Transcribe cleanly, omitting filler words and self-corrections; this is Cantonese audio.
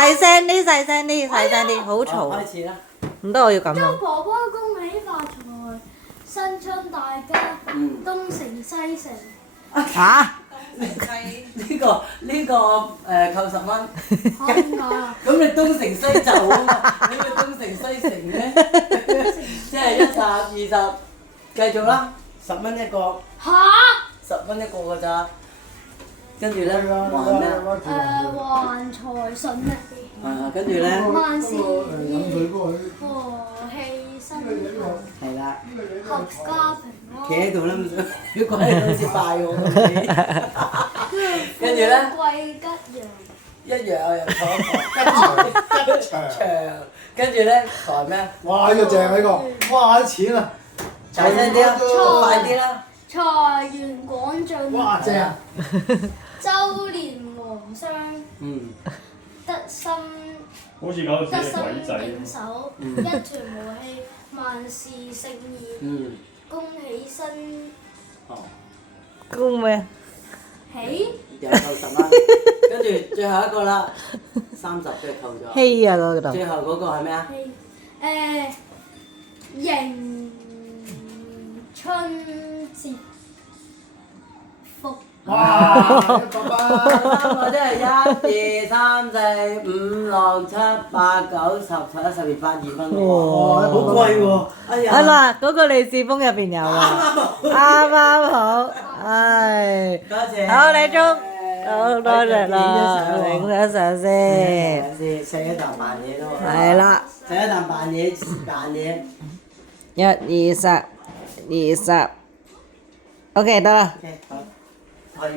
細聲啲，細聲啲，細聲啲，好嘈。開始啦。唔得，我要咁祝咯。婆婆恭喜發財，新春大吉，東成西成。嚇？呢個扣10蚊。嚇點解啊？咁你東成西就啊嘛，你咪東成西成咧，即係10、20，繼續啦，10蚊一個嚇！ ，10蚊一個㗎咋，跟住咧還咩？還財順利，跟住咧，萬事如意，和氣生財，係啦，合家平安。企喺度啦，唔想要鬼好似拜我咁嘅，跟住咧富貴吉祥，一樣又坐吉祥，跟住咧抬咩？哇！呢個正呢個，哇！啲錢啊，大聲啲啦，快啲啦！財源廣進，哇！正啊！周年皇商，得心好似搞到自己鬼仔應手，一團和氣，萬事勝意，恭喜新公咩？喜。又扣10蚊，跟住最後一個啦，30都係扣咗。希啊嗰度。最後嗰個係咩啊？迎春節福。哇！100蚊。我真係1、2、3、4、5、6、7、8、9、10、11、12、8、2蚊喎，好貴喎！哎呀，係嘛？嗰個利是封入邊有啊，啱啱好，唉，多謝。好你祝，好多謝啦，影咗相先，食一啖扮嘢都係啦，食一啖扮嘢扮嘢。 1、20、20，OK 得啦。OK，好，可以。